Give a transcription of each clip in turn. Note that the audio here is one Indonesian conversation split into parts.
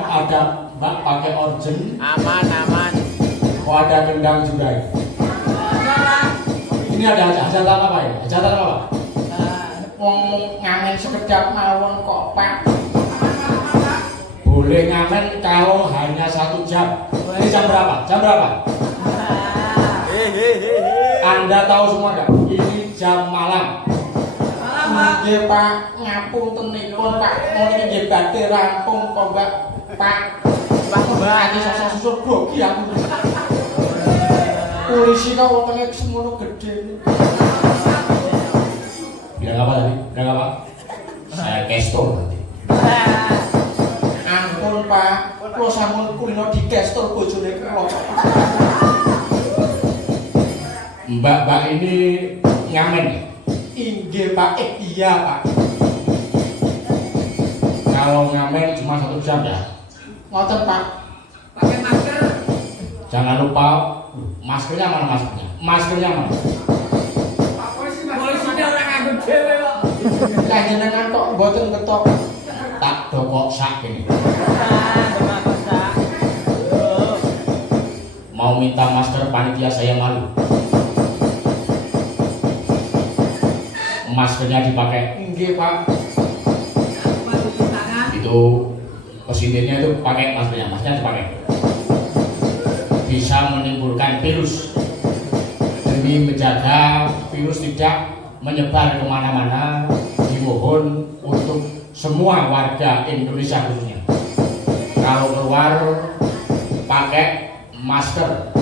Ada Mbak pakai organ. Aman, aman. Oh, ada gendang juga ya. Ini ada hajatan apa ya? Hajatan apa? Wong ngamen sekedap mawon kok, Pak. Boleh ngamen kalau hanya 1 jam. Ini jam berapa? Jam berapa? Anda tahu semua nggak? Ini jam malam. Nggih, Pak, ngapuntenipun, Pak. Mau iki nggih badhe rampung kok, Mbak. Pak. Mbak, iki sosok-sosok grogi aku. Polisi kok wetenge semono gedhe. Bilang apa tadi? Bilang apa? Saya kestor nanti. Ampun, Pak. Kula sampun kulino dikestor bojone kula. Mbak ini ngamen ya? Inggih, Pak. Iya, Pak. Kalau ngamen cuma 1 jam ya? Ngoten, Pak. Pakai masker. Jangan lupa maskernya mana maskernya? Maskernya mana? Pak polisi, polisinya orang nganggo dhewe kok. Kanjenengan kok mboten ketok. Tak dokok sak ini. Mau minta masker panitia saya malu. Maskernya dipakai. Inggih, Pak. Itu presidennya itu pakai maskernya dipakai. Bisa menimbulkan virus. Demi menjaga virus tidak menyebar kemana-mana, dimohon untuk semua warga Indonesia khususnya, kalau keluar pakai masker,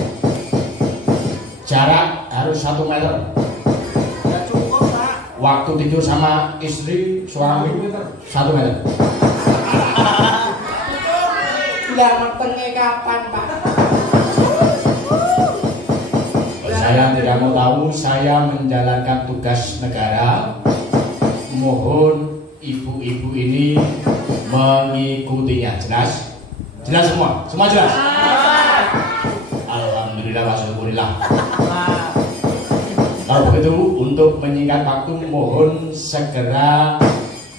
jarak harus 1 meter. Ya cukup, Pak. Waktu tidur sama istri suami 1 meter. Lah metenge kapan, Pak? Saya tidak mau tahu, saya menjalankan tugas negara. Mohon ibu-ibu ini mengikutinya. Jelas? Jelas semua? Semua jelas? Alhamdulillah wa syukurillah. Kalau begitu, untuk menyingkat waktu, mohon segera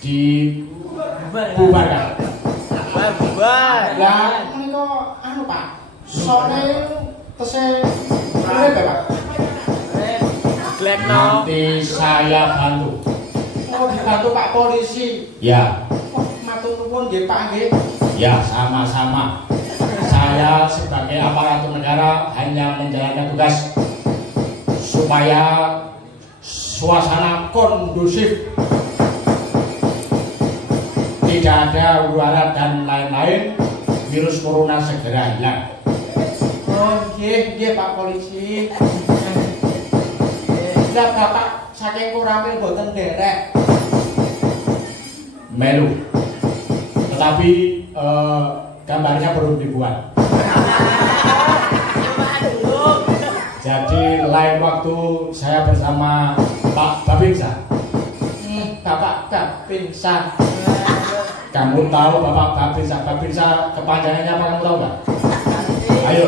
dibubarkan. Bubar. Lah menika anu, Pak. Sore tese urip ya, Pak. Nanti saya bantu. Oh, dibantu Pak polisi. Ya, Oh, matur nuwun nggih, Pak nggih. ya sama-sama. Saya sebagai aparatur negara hanya menjalankan tugas supaya suasana kondusif, tidak ada huru-hara dan lain-lain, virus corona segera hilang. Oh, nggih Pak polisi. Lah Bapak saking kuramil boten derek. Melu, tetapi gambarnya belum dibuat. Jadi lain waktu saya bersama Pak Babinsa. Bapak Babinsa. Kamu tahu Bapak Babinsa? Babinsa kepanjangannya apa, kamu tahu nggak? Ayo,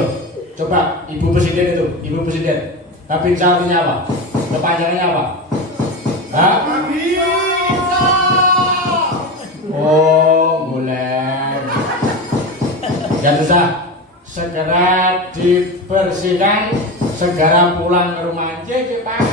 coba Ibu Presiden itu, Ibu Presiden. Babinsa artinya apa? Kepanjangannya apa? Hah? Oh, mulai. Ya susah. Segera dibersihkan, segera pulang ke rumah. Nggih, Pak.